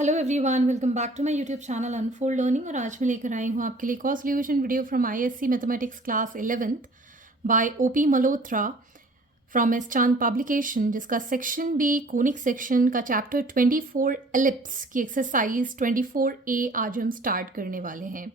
Hello everyone, welcome back to my YouTube channel Unfold Learning. और आज मैं लेकर आई हूँ आपके लिए कॉ solution video from ISC mathematics class 11th by OP Malhotra from S Chand publication, जिसका सेक्शन बी कोनिक सेक्शन का चैप्टर 24 एलिप्स की एक्सरसाइज 24A आज हम स्टार्ट करने वाले हैं।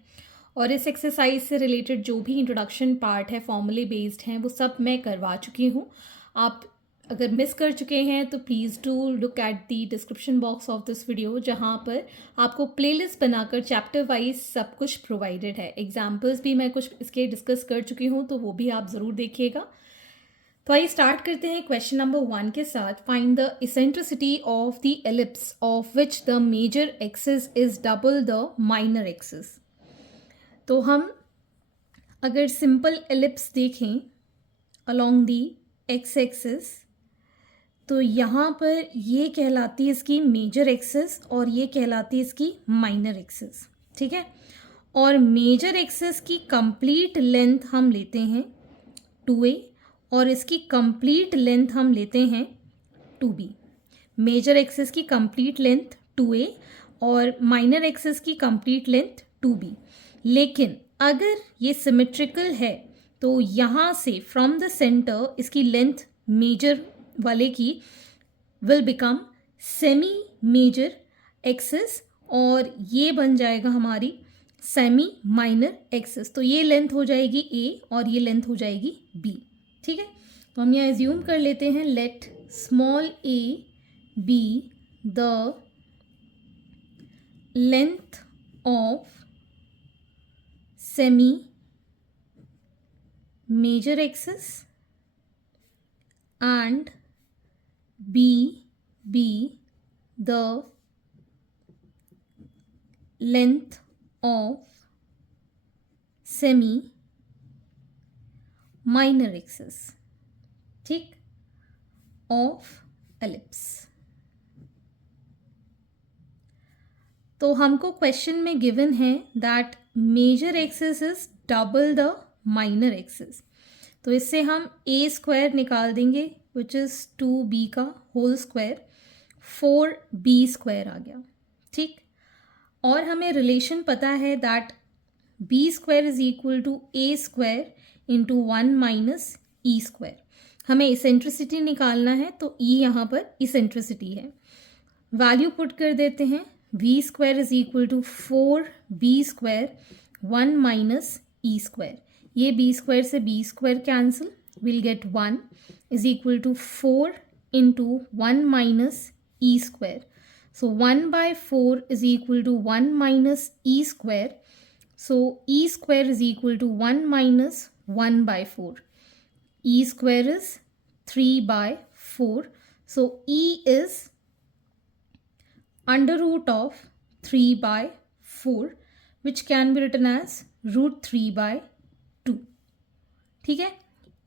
और इस एक्सरसाइज से रिलेटेड जो भी इंट्रोडक्शन पार्ट है, फॉर्मूले बेस्ड हैं, वो सब मैं करवा चुकी हूँ। आप अगर मिस कर चुके हैं तो please do look at the description box of this video, जहाँ पर आपको प्लेलिस्ट बनाकर चैप्टर वाइज सब कुछ प्रोवाइडेड है। एग्जाम्पल्स भी मैं कुछ इसके डिस्कस कर चुकी हूँ, तो वो भी आप ज़रूर देखिएगा। तो आइए स्टार्ट करते हैं क्वेश्चन नंबर 1 के साथ। Find the eccentricity of the ellipse of which the major axis is double the minor axis. तो हम अगर सिंपल एलिप्स देखें अलोंग दी एक्स एक्सिस, तो यहाँ पर ये कहलाती है इसकी मेजर एक्सिस और ये कहलाती है इसकी माइनर एक्सिस। ठीक है, और मेजर एक्सिस की कंप्लीट लेंथ हम लेते हैं 2a और इसकी कंप्लीट लेंथ हम लेते हैं 2b। मेजर एक्सिस की कंप्लीट लेंथ 2a और माइनर एक्सिस की कंप्लीट लेंथ 2b। लेकिन अगर ये सिमेट्रिकल है तो यहाँ से फ्रॉम द सेंटर इसकी लेंथ मेजर वाले की will become semi major axis और ये बन जाएगा हमारी सेमी माइनर एक्सिस। तो ये लेंथ हो जाएगी a और ये लेंथ हो जाएगी b। ठीक है, तो हम यहाँ एज्यूम कर लेते हैं let small a be the length of semi major axis and B be the length of semi minor axis, ठीक, of ellipse। तो हमको क्वेश्चन में गिवन है that major axis is double the minor axis. तो इससे हम a square निकाल देंगे विच इज़ 2b का होल स्क्वायर, 4b स्क्वायर आ गया। ठीक, और हमें रिलेशन पता है that b square is equal to a square into 1 minus e square. हमें इसेंट्रिसिटी निकालना है तो e यहाँ पर इसेंट्रिसिटी है। वैल्यू पुट कर देते हैं, v square is equal to 4b square 1 minus e square. ये b स्क्वायर से b square cancel, will get 1 is equal to 4 into 1 minus e square. So 1/4 is equal to 1 minus e square. So e square is equal to 1 minus 1/4। e square is 3/4। So e is under root of 3/4 which can be written as √3/2। ठीक है,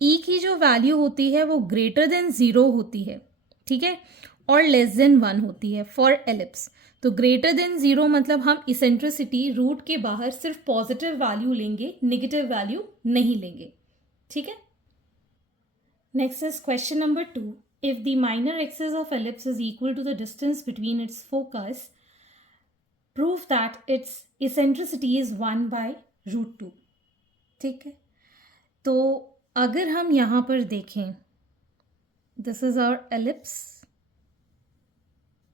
e की जो value होती है वो greater than 0 होती है, ठीक है, और लेस देन 1 होती है फॉर एलिप्स। तो ग्रेटर देन 0 मतलब हम इसेंट्रिसिटी रूट के बाहर सिर्फ पॉजिटिव वैल्यू लेंगे, नेगेटिव वैल्यू नहीं लेंगे। ठीक है, next is question number 2। If the minor axis of ellipse is equal to the distance between its focus, prove that its eccentricity is 1/√2। ठीक है, तो अगर हम यहाँ पर देखें, दिस इज आवर एलिप्स।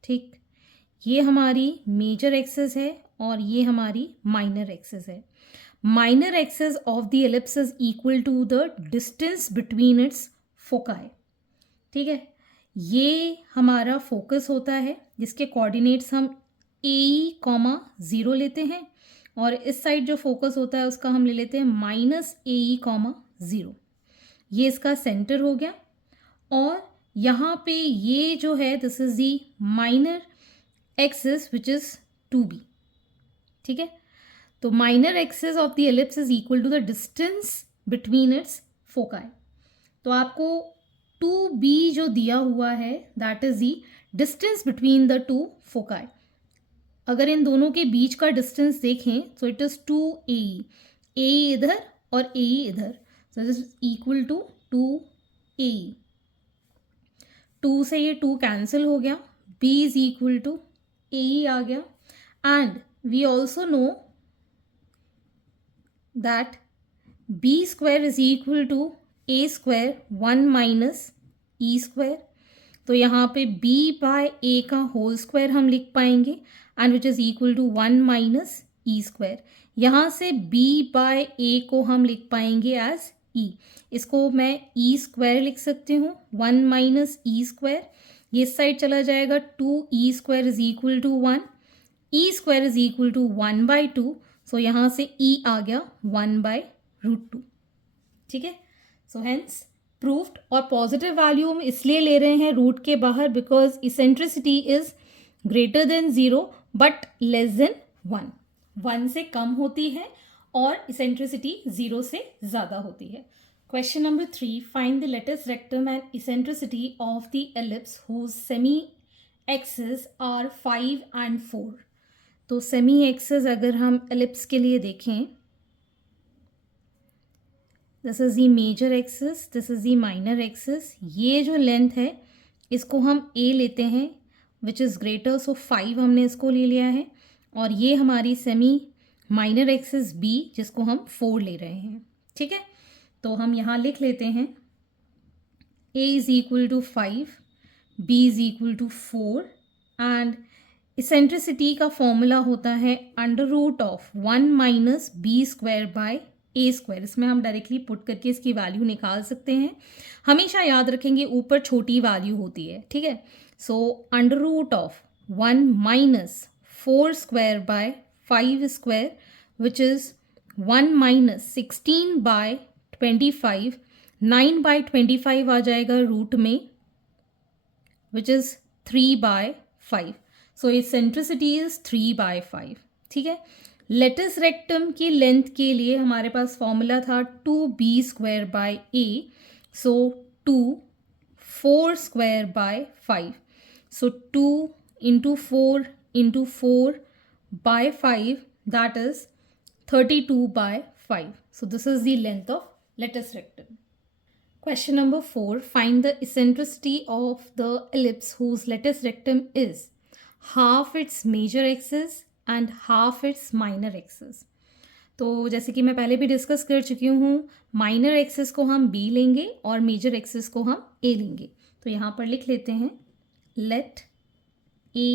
ठीक, ये हमारी मेजर एक्सिस है और ये हमारी माइनर एक्सिस है। Minor axis of the ellipse is equal to the distance between its foci. ठीक है, ये हमारा फोकस होता है जिसके कोऑर्डिनेट्स हम AE, 0 लेते हैं, और इस साइड जो फोकस होता है उसका हम ले लेते हैं -AE, 0। ये इसका सेंटर हो गया, और यहाँ पे ये जो है this is the minor axis which is 2b। ठीक है, तो minor axis of the ellipse is equal to the distance between its foci. तो आपको 2b जो दिया हुआ है that is the distance between the two foci. अगर इन दोनों के बीच का डिस्टेंस देखें तो इट इज 2AE, AE इधर और AE इधर, so this is equal to 2AE। 2 से ये 2 कैंसिल हो गया, b is equal to AE आ गया. And we also know that B square is equal to A square 1 minus E square. तो यहाँ पे B by A का होल स्क्वायर हम लिख पाएंगे and which is equal to 1 minus E square. यहाँ से B by A को हम लिख पाएंगे एज E. इसको मैं E स्क्वायर लिख सकती हूँ 1 माइनस ई स्क्वायर. ये साइड चला जाएगा 2E square is equal to 1. E square is equal to 1 by 2. So यहाँ से E आ गया 1 बाई √2. ठीक है. So hence proofed. और पॉजिटिव वैल्यू हम इसलिए ले रहे हैं रूट के बाहर because eccentricity is greater then 0 but less than 1. 1 से कम होती है और इसेंट्रिसिटी 0 से ज़्यादा होती है. Question number 3. Find the latus rectum and eccentricity of the ellipse whose semi axis are 5 and 4. तो सेमी एक्सिस अगर हम एलिप्स के लिए देखें, this is the major axis, this is the minor axis. ये जो लेंथ है इसको हम A लेते हैं विच इज़ ग्रेटर, सो 5 हमने इसको ले लिया है. और ये हमारी सेमी माइनर एक्सिस B जिसको हम 4 ले रहे हैं. ठीक है. तो हम यहाँ लिख लेते हैं A is equal to 5, B is equal to 4 and eccentricity का फॉर्मूला होता है under root of 1 minus b square by A square. इसमें हम डायरेक्टली पुट करके इसकी वैल्यू निकाल सकते हैं. हमेशा याद रखेंगे ऊपर छोटी वैल्यू होती है. ठीक है. So under root of 1 minus 4 square by 5 square which is 1 minus 16 by 25. 9 by 25 आ जाएगा रूट में which is 3 by 5. So eccentricity is 3 by 5. ठीक है. लेटिस रेक्टम की लेंथ के लिए हमारे पास फॉर्मूला था 2b square by a. So 2 4 square by 5. So 2 into 4 into 4 by 5 that is 32 by 5. So this is the length of latus rectum. Question number 4. Find the eccentricity of the ellipse whose lattice rectum is half its major axis and half its minor axis. तो जैसे कि मैं पहले भी discuss कर चुकी हूँ, minor axis को हम B लेंगे और मेजर एक्सिस को हम A लेंगे. तो यहाँ पर लिख लेते हैं let A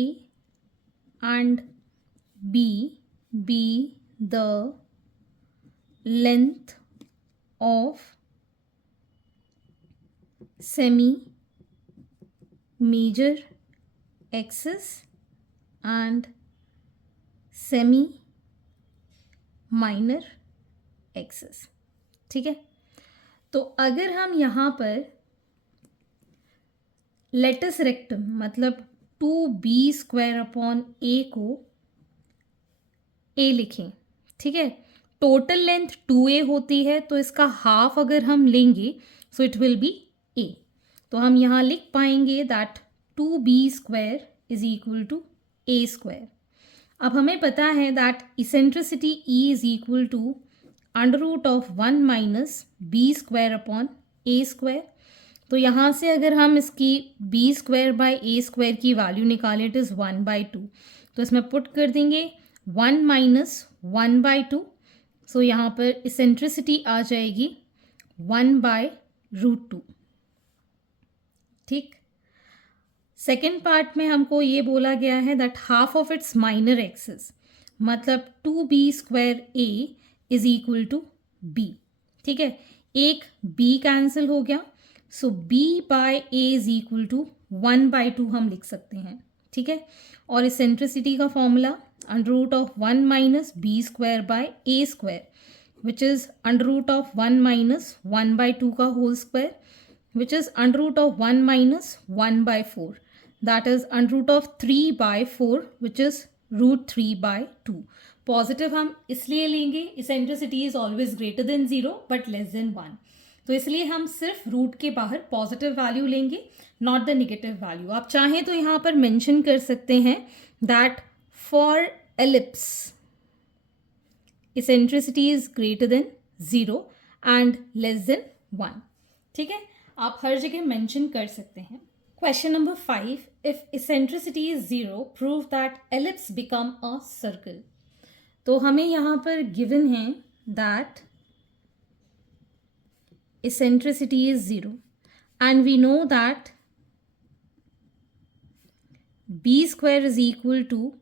and B be the length of semi major axis and semi minor axis. ठीक है. तो अगर हम यहाँ पर लेटिस रेक्टम मतलब 2b स्क्वायर अपॉन a को a लिखें. ठीक है. टोटल लेंथ 2a होती है तो इसका हाफ अगर हम लेंगे so it will be a. तो हम यहाँ लिख पाएंगे that 2b square is equal to a square. अब हमें पता है that eccentricity E is equal to under root of 1 minus b square upon a square. तो यहाँ से अगर हम इसकी b square by a square की वैल्यू निकालें इट इज़ 1 बाई 2. तो इसमें पुट कर देंगे 1 माइनस 1 बाई 2. सो यहाँ पर इसेंट्रिसिटी आ जाएगी 1 बाय √2. ठीक. सेकेंड पार्ट में हमको ये बोला गया है that half of its minor axis मतलब 2b square a is equal to b. ठीक है. एक b कैंसिल हो गया so b by a is equal to 1 by 2 हम लिख सकते हैं. ठीक है. और इसेंट्रिसिटी का formula under root of 1 minus b square by a square which is under root of 1 minus 1 by 2 का whole square which is under root of 1 minus 1 by 4. That is under root of 3 by 4 which is root 3 by 2. Positive हम इसलिए लेंगे eccentricity is always greater than 0 but less than 1. तो इसलिए हम सिर्फ root के बाहर पॉजिटिव वैल्यू लेंगे नॉट द नेगेटिव वैल्यू. आप चाहें तो यहाँ पर मेंशन कर सकते हैं that for ellipse eccentricity is greater than 0 and less than 1. ठीक है. आप हर जगह मेंशन कर सकते हैं. Question number 5. If eccentricity is 0, prove that ellipse become a circle. तो हमें यहाँ पर given है that eccentricity is 0 and we know that b square is equal to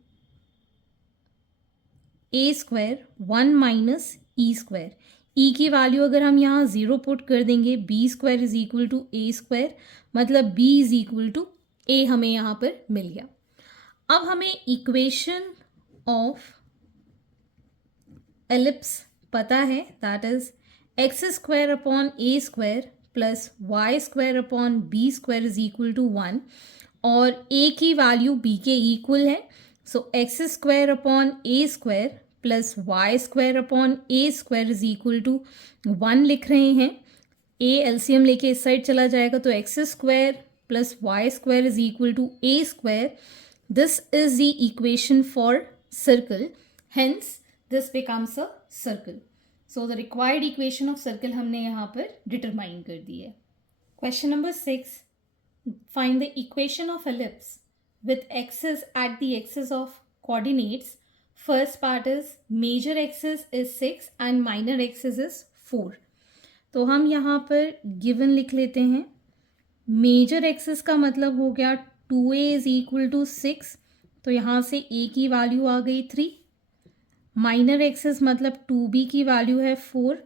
a square 1 minus e square. e की value अगर हम यहाँ 0 put कर देंगे, b square is equal to a square, मतलब b is equal to a हमें यहाँ पर मिल गया. अब हमें इक्वेशन ऑफ एलिप्स पता है, that is x square upon a square plus Y square upon b square is equal to 1 और a की वैल्यू b के इक्वल है. So x square upon a square plus Y square upon A square is equal to 1 लिख रहे हैं. A LCM लेके इस side चला जाएगा तो x square plus Y square is equal to A square. This is the equation for circle, hence this becomes a circle. So the required equation of circle हमने यहाँ पर डिटरमाइन कर दी है. Question number 6. Find the equation of ellipse with axes at the axes of coordinates. First part is major axis is 6 and minor axis is 4. तो हम यहाँ पर given लिख लेते हैं. मेजर एक्सिस का मतलब हो गया 2a इज इक्वल टू 6, तो यहाँ से a की वैल्यू आ गई 3. माइनर एक्सिस मतलब 2b की वैल्यू है 4,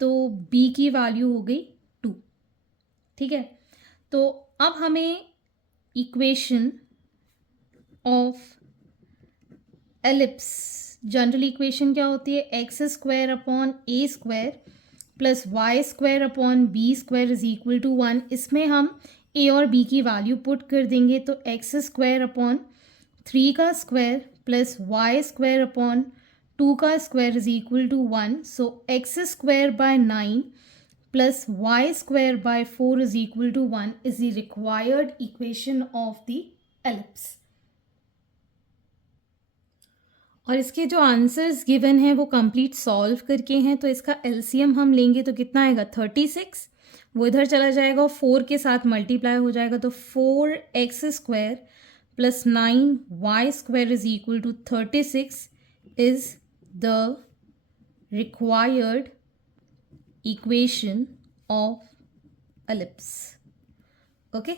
तो b की वैल्यू हो गई 2. ठीक है, तो अब हमें equation of ellipse, general equation क्या होती है, x square upon A square plus Y square upon B square is equal to 1. इसमें हम ए और बी की वैल्यू पुट कर देंगे, तो एक्स स्क्वायर अपॉन 3 का square plus Y square upon 2 का square is equal to 1. So x square by 9 plus Y square by 4 is equal to 1 is the required equation of the ellipse. और इसके जो answers given हैं वो complete solve करके हैं, तो इसका एलसीएम हम लेंगे तो कितना आएगा 36. वो इधर चला जाएगा और 4 के साथ मल्टीप्लाई हो जाएगा, तो 4x square plus 9y square is equal to 36 is the required equation of ellipse. Okay,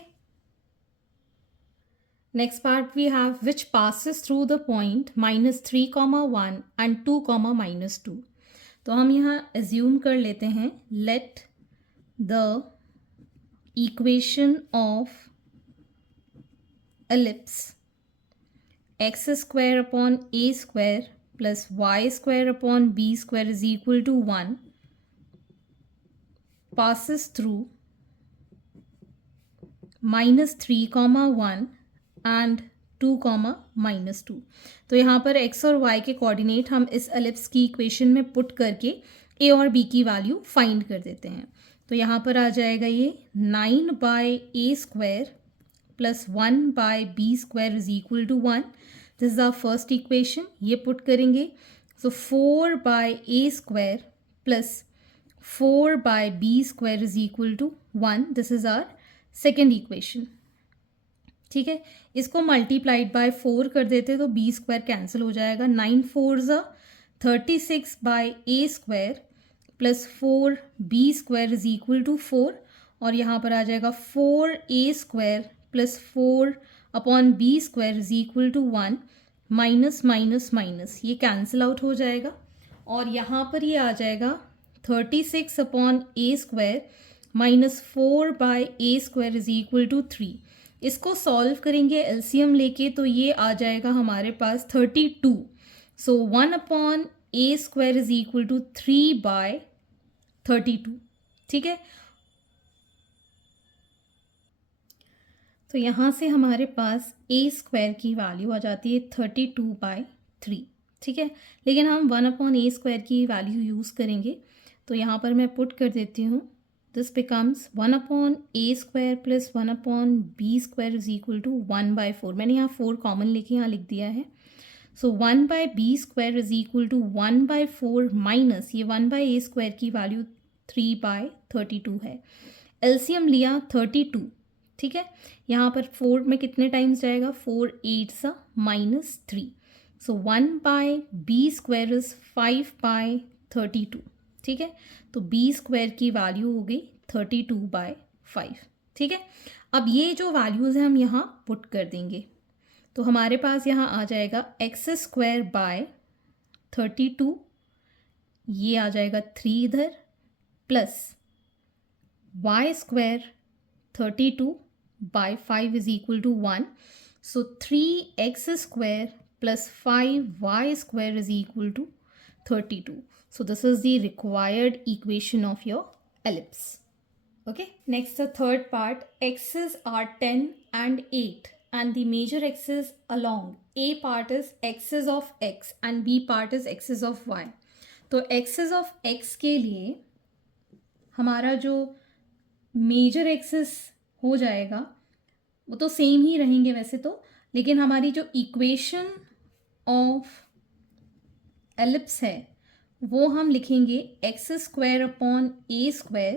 next part we have which passes through the point -3, 1 and 2, -2. तो हम यहाँ assume कर लेते हैं, let the equation of ellipse x square upon a square plus y square upon b square is equal to 1 passes through -3, 1 and 2, -2. तो यहाँ पर x और y के कोऑर्डिनेट हम इस एलिप्स की इक्वेशन में पुट करके a और b की वैल्यू फाइंड कर देते हैं. तो यहाँ पर आ जाएगा ये 9 by a square plus 1 by b square is equal to 1. This is our first equation, ये पुट करेंगे. So 4 by a square plus 4 by b square is equal to 1. This is our second equation. ठीक है, इसको multiplied by 4 कर देते तो B square cancel हो जाएगा. 9 4 36 by A square plus 4 B square is equal to 4 और यहाँ पर आ जाएगा 4 A square plus 4 upon B square is equal to 1. Minus minus minus ये कैंसिल आउट हो जाएगा और यहाँ पर ये आ जाएगा 36 upon A square minus 4 by A square is equal to 3. इसको सॉल्व करेंगे एलसीएम लेके तो ये आ जाएगा हमारे पास 32. So 1 upon A square is equal to 3 by 32. ठीक है, तो यहाँ से हमारे पास ए स्क्वायर की वैल्यू आ जाती है 32 बाय 3. ठीक है, लेकिन हम 1 अपॉन ए स्क्वायर की वैल्यू यूज़ करेंगे, तो यहाँ पर मैं पुट कर देती हूँ. This becomes 1 upon a square plus 1 upon b square is equal to 1 by 4. मैंने यहाँ 4 कॉमन लेके यहाँ लिख दिया है. सो 1 by b square is equal to 1 by 4 minus ये 1 by a square की वैल्यू 3 by 32 है. एलसीएम लिया 32, ठीक है, यहाँ पर 4 में कितने टाइम्स जाएगा, 4 8 सा -3, so 1 by b square is 5 by 32, ठीक है। तो बी स्क्वायर की वैल्यू हो गई 32/5, ठीक है। अब ये जो वैल्यूज़ हैं हम यहाँ पुट कर देंगे, तो हमारे पास यहाँ आ जाएगा एक्स स्क्वायर बाय 32, ये आ जाएगा 3 इधर, plus Y square 32/5 is equal to 1, so 3x square plus 5y square is equal to 32. So this is the required equation of your ellipse. Okay, next the third part, x's are 10 and 8 and the major axis along a part is axis of x and b part is axis of y. तो axis of x के लिए हमारा जो major axis हो जाएगा वो तो same ही रहेंगे वैसे तो, लेकिन हमारी जो इक्वेशन ऑफ एलिप्स है वो हम लिखेंगे x square upon A square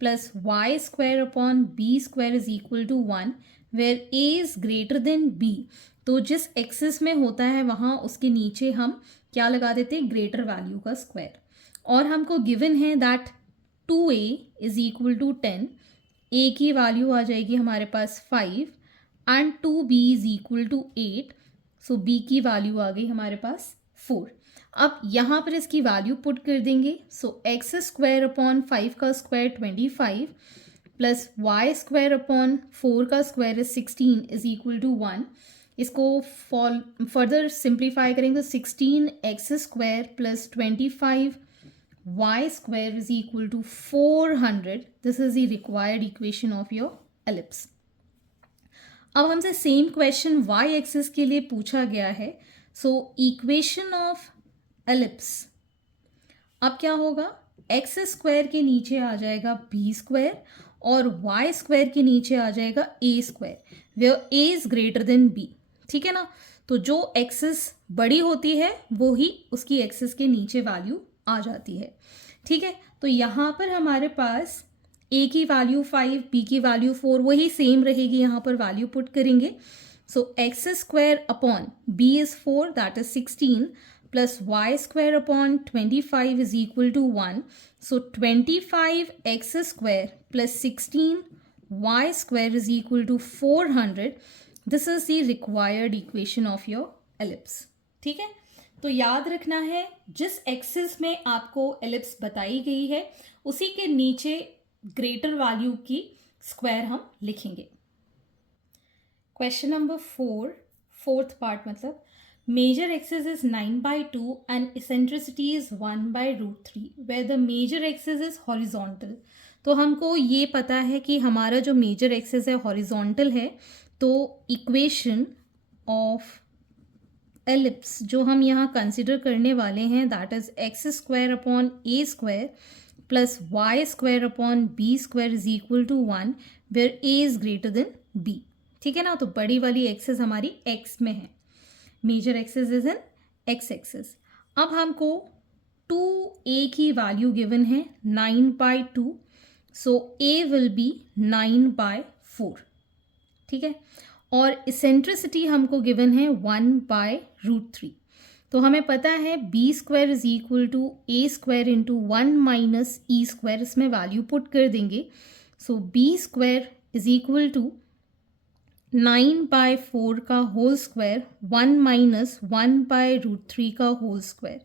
plus Y square upon B square is equal to 1, where A is greater than b. तो जिस एक्सिस में होता है वहाँ उसके नीचे हम क्या लगा देते हैं, ग्रेटर वैल्यू का स्क्वायर। और हमको गिवन है that 2a is equal to 10, a की वैल्यू आ जाएगी हमारे पास 5 and 2b is equal to 8, so b की वैल्यू आ गई हमारे पास 4। अब यहाँ पर इसकी वैल्यू पुट कर देंगे, सो एक्स स्क्वायर अपॉन 5 का square 25 plus Y square upon 4 का square is 16 is equal to 1। इसको फर्दर सिंप्लीफाई करेंगे तो 16 x square plus 25 y square is equal to 400। This is the required equation of your ellipse. अब हमसे same question Y axis के लिए पूछा गया है, सो इक्वेशन ऑफ एलिप्स अब क्या होगा, एक्स स्क्वायर के नीचे आ जाएगा बी स्क्वायर और वाई स्क्वायर के नीचे आ जाएगा A square, where A is greater than B, ठीक है ना। तो जो एक्सिस बड़ी होती है वो ही उसकी एक्सिस के नीचे वैल्यू आ जाती है, ठीक है। तो यहाँ पर हमारे पास ए की वैल्यू 5, बी की वैल्यू 4 वही सेम रहेगी, यहाँ पर वैल्यू पुट करेंगे। So x square upon B is 4 that is 16 plus y square upon 25 is equal to 1. So 25x square plus 16y square is equal to 400. This is the required equation of your ellipse. ठीक है, तो याद रखना है जिस axis में आपको ellipse बताई गई है उसी के नीचे ग्रेटर वैल्यू की स्क्वायर हम लिखेंगे। क्वेश्चन नंबर 4, फोर्थ पार्ट मतलब major axis is 9/2 and eccentricity is 1/√3 where the major axis is horizontal. तो हमको ये पता है कि हमारा जो मेजर एक्सिस है हॉरिजॉन्टल है, तो इक्वेशन ऑफ एलिप्स जो हम यहाँ कंसिडर करने वाले हैं that is x square upon A square plus Y square upon B square is equal to 1 where A is greater than B, ठीक है ना। तो बड़ी वाली एक्सिस हमारी एक्स में है, major axis is in x axis. अब हमको 2a की वैल्यू गिवन है 9/2, सो a विल बी 9/4, ठीक है। और इसेंट्रिसिटी हमको गिवन है 1/√3। तो हमें पता है B square is equal to A square into 1 minus E square, इसमें वैल्यू पुट कर देंगे। So B square is equal to 9/4 का होल स्क्वायर 1 माइनस 1/√3 का whole square.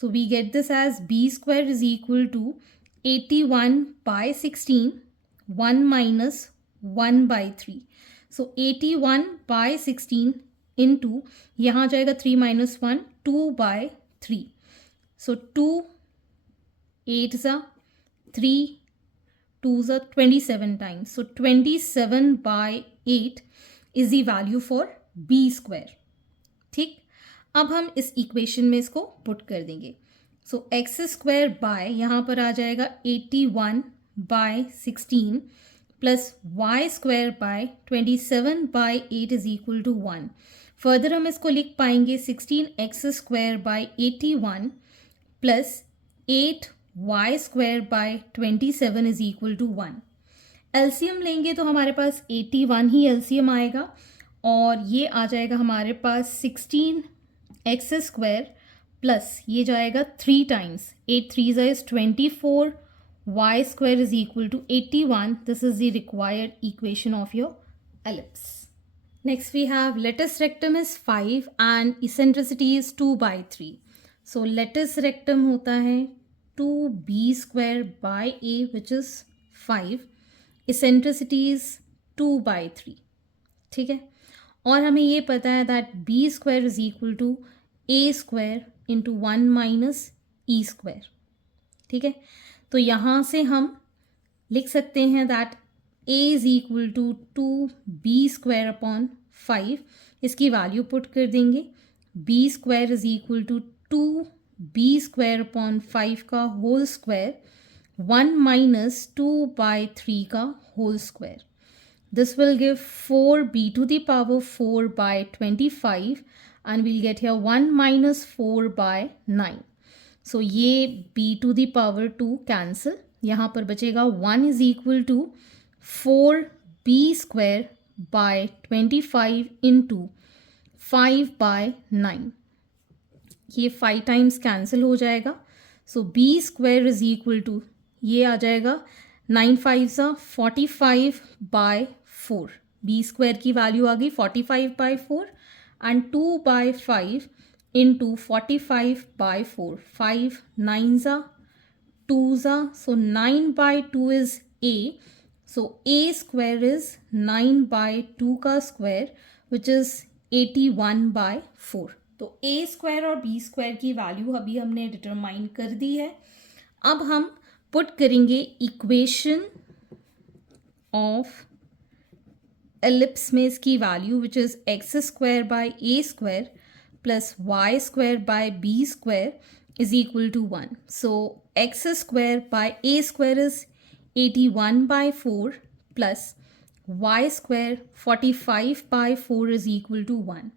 So we get this as B square is equal to 81/16 1 minus 1/3। सो 81/16 into यहाँ जाएगा 3 minus 1 2/3। सो 2 8 ज़ा 3 2 ज़ा 27 times, so 27/8 is the value for b square, ठीक। अब हम इस इक्वेशन में इसको पुट कर देंगे। सो एक्स स्क्वायर बाय यहाँ पर आ जाएगा 81/16 plus Y square by 27/8 is equal to 1। Further हम इसको लिख पाएंगे 16x square by 81 plus 8y square by 27 is equal to 1। LCM लेंगे तो हमारे पास 81 ही एलसीएम आएगा और ये आ जाएगा हमारे पास 16x² प्लस ये जाएगा 3 times 8 3 is 24 y² is equal to 81. This is the required equation of your ellipse. Next we have latus rectum is 5 and eccentricity is 2/3. So latus rectum होता है 2b² by a which is 5. Eccentricity is 2/3. ठीक है, और हमें ये पता है that b² is equal to a² into 1 minus e². ठीक है, तो यहाँ से हम लिख सकते हैं that a is equal to 2b² upon 5. इसकी वैल्यू पुट कर देंगे. b² is equal to 2b² upon 5 का होल स्क्वायर 1 माइनस 2/3 का whole square. This will give 4b to the power 4 by 25 and we'll get here 1 minus 4 by 9. So ये b to the power 2 cancel. यहाँ पर बचेगा 1 is equal to 4b² by 25 into 5 by 9. ये 5 times cancel हो जाएगा. सो b² is equal to ये आ जाएगा 9 5 45 बाय 4. b² की वैल्यू आ गई 45 bye 4 and 2 bye 5 into 45 by 4. 5 9s are 2s are, so 9 by 2 is a. So a² is 9 by 2 का square which is 81 by 4. तो a² और b² की वैल्यू अभी हमने डिटरमाइन कर दी है. अब हम पुट करेंगे इक्वेशन ऑफ एलिप्स में इसकी value which is x² by a² plus y² by b² is equal to 1. So x² by a² is 81 by 4 plus y² 45 by 4 is equal to 1.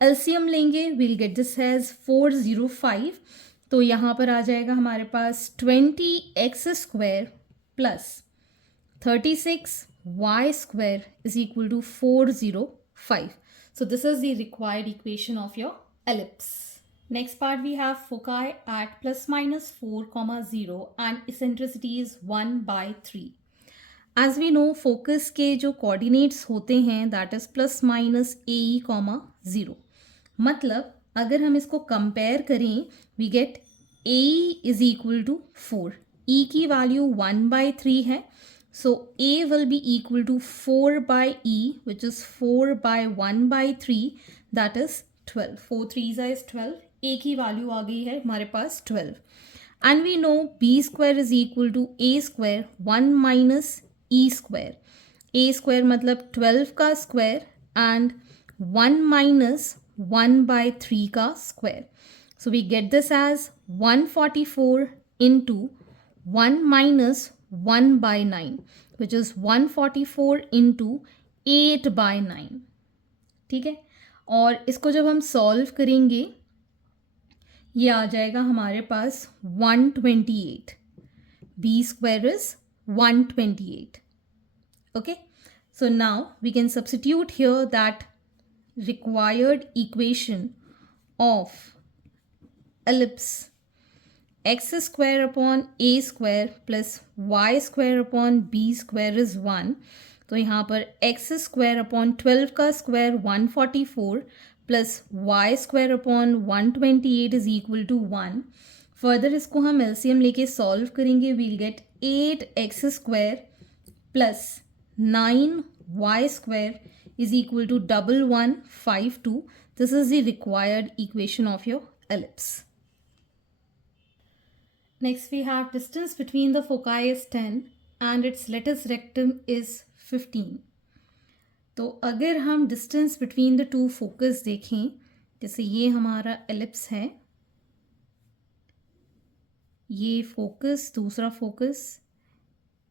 LCM लेंगे, we'll get this as 405. तो यहाँ पर आ जाएगा हमारे पास 20x² plus 36y² is equal to 405. So this is the required equation of your ellipse. Next part we have foci at plus minus 4, 0 and eccentricity is 1/3. As we know focus के जो coordinates होते हैं that is plus minus AE, 0. मतलब अगर हम इसको compare करें we get AE is equal to 4. E की value 1/3 है. So A will be equal to 4 by E which is 4 by 1/3 that is 12. 4 3s is 12. A की वैल्यू आ गई है हमारे पास 12. And we know B² is equal to A² 1 minus E². A² मतलब 12 का square and 1 minus 1/3 का square. So we get this as 144 into 1 minus 1 by 9 which is 144 into 8 by 9. ठीक है, और इसको जब हम सॉल्व करेंगे ये आ जाएगा हमारे पास 128. b² is 128. Okay, so now we can substitute here that required equation of ellipse x² upon a² plus y² upon b² is 1. तो यहाँ पर x² upon 12 का square 144 plus y² upon 128 is equal to 1. Further इसको हम LCM लेके solve करेंगे. We'll get 8x² plus 9y² is equal to 1152. This is the required equation of your ellipse. Next we have distance between the foci is 10 and its latus rectum is 15. तो अगर हम distance between the two focus देखें, जैसे ये हमारा ellipse है, ये focus दूसरा focus,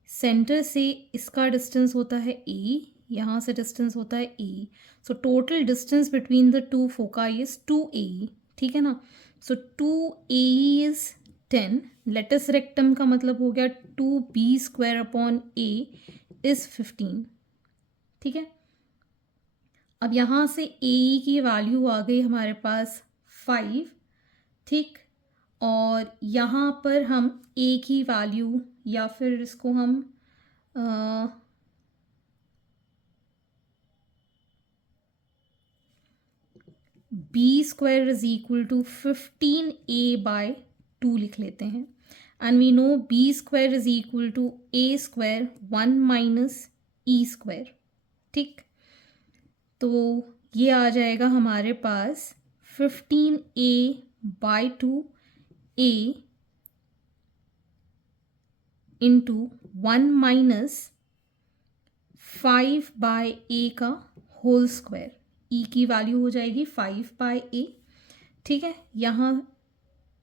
सेंटर से इसका डिस्टेंस होता है a, यहाँ से डिस्टेंस होता है a. So total distance between the two foci is 2AE. ठीक है ना. सो 2AE इज 10. लेटस रेक्टम का मतलब हो गया 2b² अपॉन a इज़ 15। ठीक है, अब यहाँ से ए की वैल्यू आ गई हमारे पास 5। ठीक, और यहाँ पर हम ए की वैल्यू, या फिर इसको हम b square is equal to 15a/2 लिख लेते हैं। And we know b square is equal to A square 1 minus E square. ठीक, तो ये आ जाएगा हमारे पास 15a/2 a into 1 minus 5/a का होल स्क्वायर। ई की वैल्यू हो जाएगी 5/a। ठीक है, यहाँ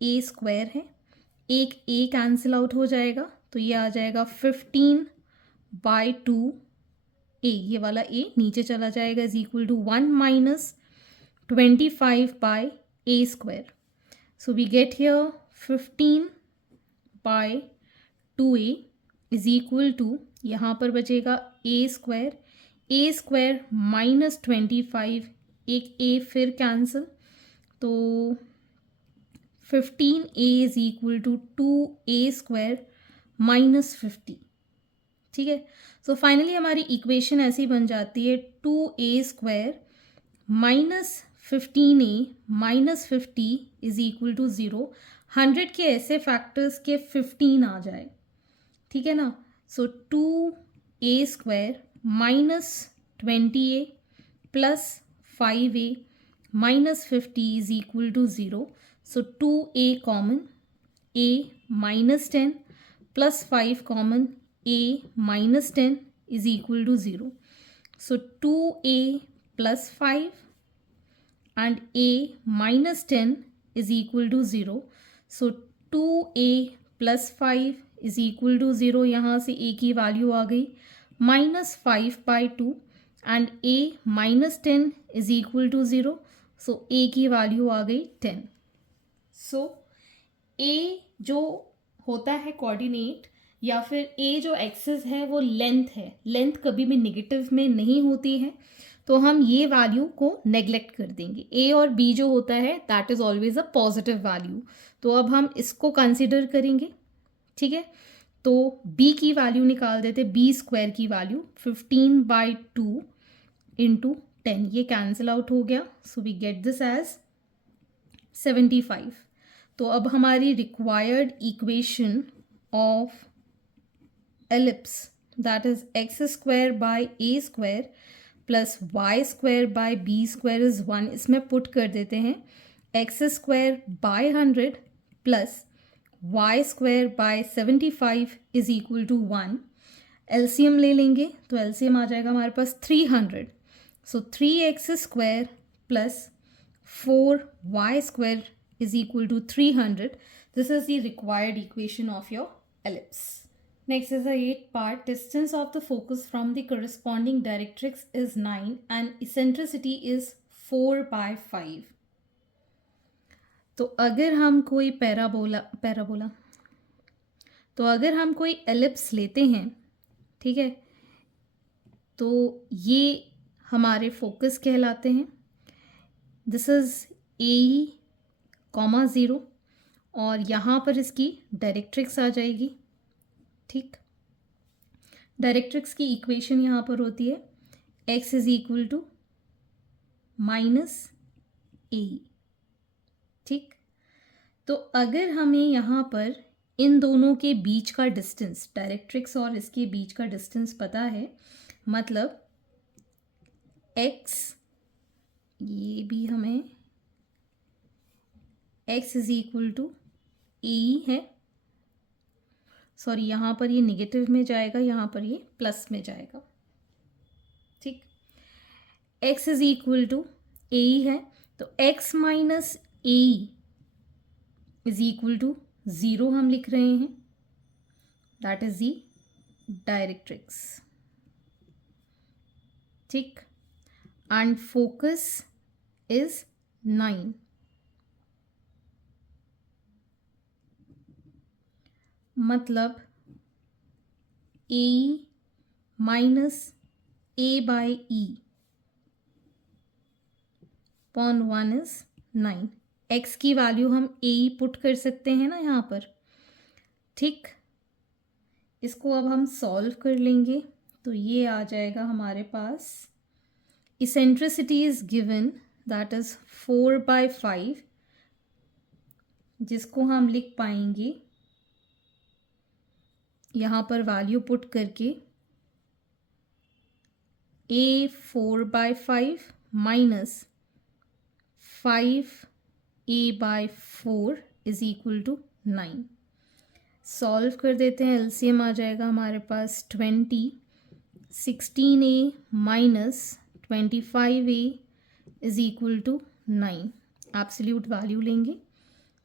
a स्क्वायर है, एक a कैंसिल आउट हो जाएगा, तो ये आ जाएगा 15/2 a, ये वाला a नीचे चला जाएगा, is equal to 1 minus 25/a square. So we get here 15/2a is equal to, यहाँ पर बचेगा a स्क्वायर माइनस 25, एक a फिर कैंसिल, तो 15a is equal to 2a square minus 50। ठीक है, सो फाइनली हमारी इक्वेशन ऐसी बन जाती है 2a square minus 15a minus 50 is equal to 0। 100 के ऐसे फैक्टर्स के 15 आ जाए, ठीक है ना। So 2a square minus 20a plus 5a minus 50 is equal to 0। So 2a common, a minus 10 plus 5 common, a minus 10 is equal to 0। So 2a plus 5 and a minus 10 is equal to 0. So 2a plus 5 is equal to 0. यहाँ से a की value आ गई minus 5/2 and a minus 10 is equal to 0. So a की value आ गई 10. So a जो होता है कोऑर्डिनेट, या फिर a जो एक्सिस है वो लेंथ है, लेंथ कभी भी नेगेटिव में नहीं होती है, तो हम ये वैल्यू को नेग्लेक्ट कर देंगे। a और b जो होता है that is always a positive value, तो अब हम इसको कंसिडर करेंगे। ठीक है, तो b की वैल्यू निकाल देते, b स्क्वायर की वैल्यू 15/2 इंटू 10, ये कैंसिल आउट हो गया, so we get this as 75। तो अब हमारी required equation of ellipse that is x square by a square plus Y square by b square is 1, इसमें पुट कर देते हैं x square by 100 plus Y square by 75 is equal to 1। LCM ले लेंगे तो एलसीएम आ जाएगा हमारे पास 300। So 3x square plus 4y square is equal to 300। This is the required equation of your ellipse. Next is the 8th part. Distance of the focus from the corresponding directrix is 9 and eccentricity is 4/5. तो अगर हम कोई parabola तो अगर हम कोई ellipse लेते हैं, ठीक है, तो ये हमारे फोकस कहलाते हैं। दिस इज ए कॉमा 0 और यहाँ पर इसकी डायरेक्ट्रिक्स आ जाएगी। ठीक, डायरेक्ट्रिक्स की इक्वेशन यहाँ पर होती है x is equal to minus A. ठीक, तो अगर हमें यहाँ पर इन दोनों के बीच का डिस्टेंस, डायरेक्ट्रिक्स और इसके बीच का डिस्टेंस पता है, मतलब x, ये भी हमें x is equal to a है, सॉरी यहाँ पर ये नेगेटिव में जाएगा, यहाँ पर ये प्लस में जाएगा। ठीक, x is equal to a है, तो x minus a is equal to 0 हम लिख रहे हैं, दैट इज दी डायरेक्ट्रिक्स। ठीक, एंड फोकस इज 9। मतलब a minus a by e upon 1 is 9। x की वैल्यू हम a ही पुट कर सकते हैं ना यहाँ पर, ठीक। इसको अब हम सॉल्व कर लेंगे तो ये आ जाएगा हमारे पास, eccentricity is given that is 4/5, जिसको हम लिख पाएंगे यहाँ पर वैल्यू पुट करके a 4/5 minus 5a/4 is equal to 9। Solve कर देते हैं, एलसीएम आ जाएगा हमारे पास 20, 16a minus 25a is equal to 9। Absolute value लेंगे,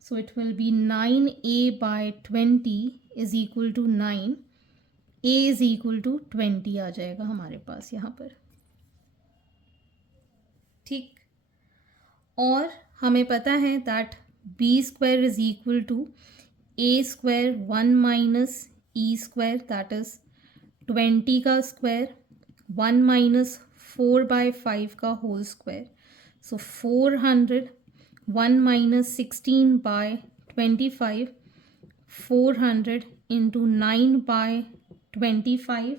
so it will be 9a/20 is equal to 9। a is equal to 20 आ जाएगा हमारे पास यहाँ पर, ठीक। और हमें पता है that b square is equal to a square 1 minus e square, that is 20 का स्क्वायर 1 माइनस 4/5 का whole square, so 400 1 minus 16/25 400 into 9/25,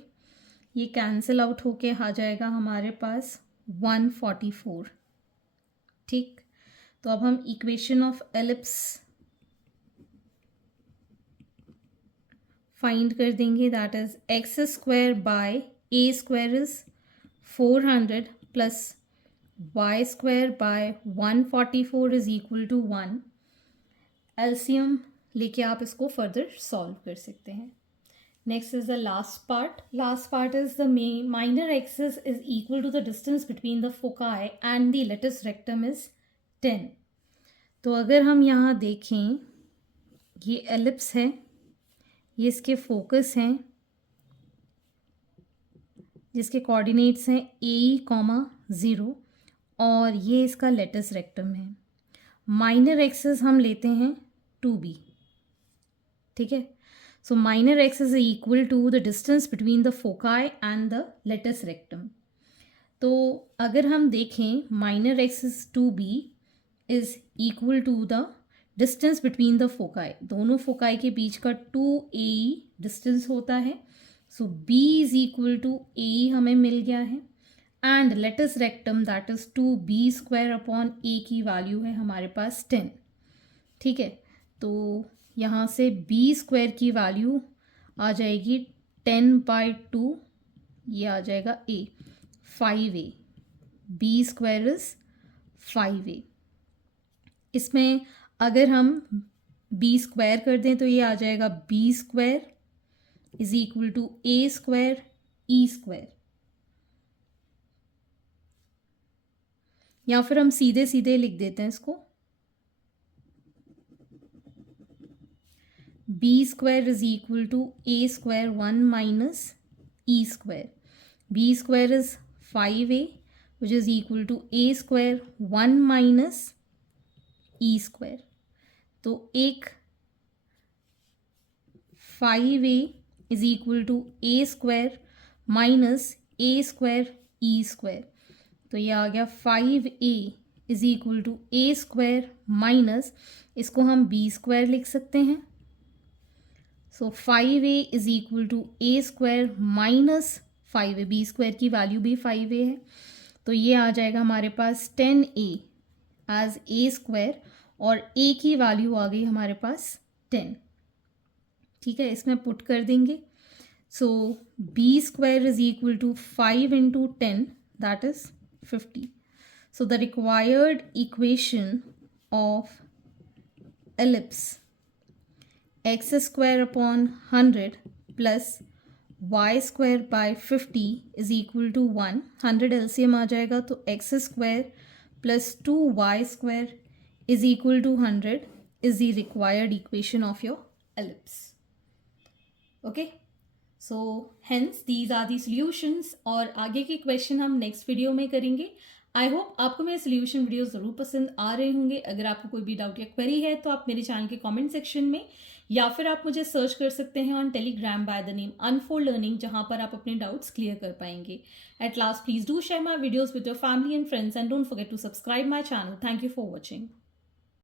ये कैंसिल आउट होके आ जाएगा हमारे पास 144, ठीक। तो अब हम इक्वेशन ऑफ एलिप्स फाइंड कर देंगे, that is x square by A square is 400 plus Y square by 144 is equal to 1। LCM लेके आप इसको फर्दर सॉल्व कर सकते हैं। Next is the last part. Last part is the minor axis is equal to the distance between the foci and the latus rectum is 10। तो अगर हम यहाँ देखें, ये एलिप्स है, ये इसके फोकस हैं जिसके कोऑर्डिनेट्स हैं a, 0 और ये इसका लेटस रेक्टम है। माइनर एक्सिस हम लेते हैं 2b, ठीक है। So minor axis is equal to the distance between the foci and the latus rectum. तो अगर हम देखें, minor axis 2b is equal to the distance between the foci, दोनों फोकाई के बीच का 2a डिस्टेंस होता है। So b is equal to a हमें मिल गया है, and latus rectum that is 2b square upon a की वैल्यू है हमारे पास 10, ठीक है। तो यहाँ से b स्क्वायर की वैल्यू आ जाएगी 10/2, ये आ जाएगा a 5a, b square is 5a। इसमें अगर हम b स्क्वायर कर दें तो ये आ जाएगा b square is equal to a square e square, या फिर हम सीधे सीधे लिख देते हैं इसको, b square is equal to a square 1 minus e square, b square is 5a which is equal to a square 1 minus e square. तो एक 5a is equal to a square minus a square e square, तो ये आ गया 5a is equal to a square minus, इसको हम b square लिख सकते हैं। So 5a is equal to a square minus 5a, b square की वैल्यू भी 5a है, तो ये आ जाएगा हमारे पास 10a एज a स्क्वायर, और a की वैल्यू आ गई हमारे पास 10, ठीक है। इसमें पुट कर देंगे, so b square is equal to 5 into 10 that is 50। So the required equation of ellipse x square upon 100 plus y square by 50 is equal to 1। 100 LCM आ जाएगा तो x square plus 2y square is equal to 100 is the required equation of your ellipse। Okay, so hence these are the solutions, और आगे के question हम next video में करेंगे। I hope आपको मेरे सोल्यूशन वीडियो ज़रूर पसंद आ रहे होंगे। अगर आपको कोई भी डाउट या क्वेरी है तो आप मेरे चैनल के कमेंट सेक्शन में या फिर आप मुझे सर्च कर सकते हैं on Telegram by the name unfold learning, जहां पर आप अपने डाउट्स क्लियर कर पाएंगे। At last, please do share my videos with your family and friends and don't forget to subscribe my channel. Thank you for watching.